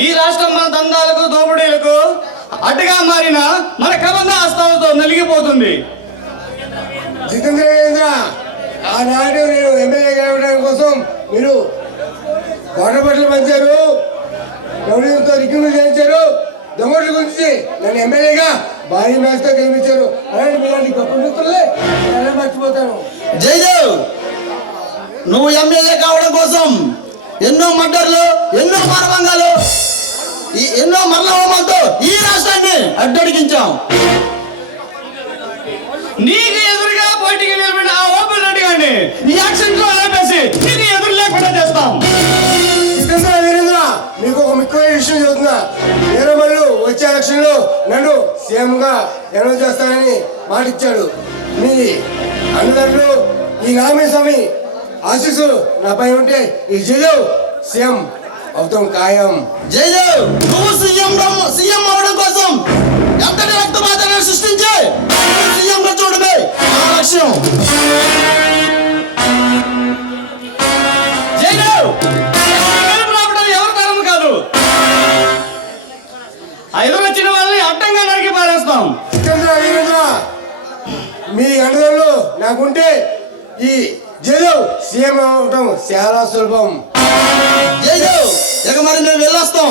ఈ రాష్ట్రం మన దందాలకు దోపిడీలకు అడ్డుగా మారిన మన కబంధ హస్తాలతో నలిగిపోతుంది. జితేంద్ర, ఆనాడు నేను ఎమ్మెల్యే కావడం కోసం మీరు గొడవట్లు పంచారు, గౌరవంతో రిక్రూట్ చేయించారు, దొంగల గురించి నన్ను ఎమ్మెల్యేగా భారీ మ్యాచ్తో గెలిపించారు. అలాంటి మీలాంటి గొప్ప మిత్రులే ఎలా మర్చిపోతాను. జయదేవ్, నువ్వు ఎమ్మెల్యే కావడం కోసం ఎన్నో మర్డర్లు, ఎన్నో మానభంగాలు, ఎన్నో మరణ హోమాలతో ఈ రాష్ట్రాన్ని అడ్డడిగించాం. నీకు ఎదురుగా పోటీకి నిలబడిన ఆ ఓపెన్ రెడ్డి గారిని ఈ యాక్షన్ లో లేపేసి నీకు ఎదురు లేకుండా చేస్తాం. వీరేంద్ర, మీకు ఒక ముఖ్యమైన విషయం చెబుతున్నా. వీరమల్లు వచ్చే ఎలక్షన్ లో నన్ను సీఎం గా అనౌన్స్ చేస్తానని మాట ఇచ్చాడు. మీ అన్నదాంట్లో ఈ నామే స్వామి ఆశీస్సులు నాపై ఉంటే ఈ జయదేవ్ సీఎం అవుతాం ఖాయం. జయదేవ్, నువ్వు సీఎం అవడం కోసం ఎంతటి రక్తపాతాలను సృష్టించి సీఎంగా చూడమే నా లక్ష్యం. జయదేవ్, రావడం ఎవరి తరం కాదు. ఎదురొచ్చిన వాళ్ళని అడ్డంగా నరికి పారేస్తాం. వీరేంద్ర, మీ అన్నదాంలో నాకుంటే ఈ జయదేవ్ సీఎం అవటం చాలా సులభం. జయదేవ్, ఇక మరి మేము వెళ్ళొస్తాం.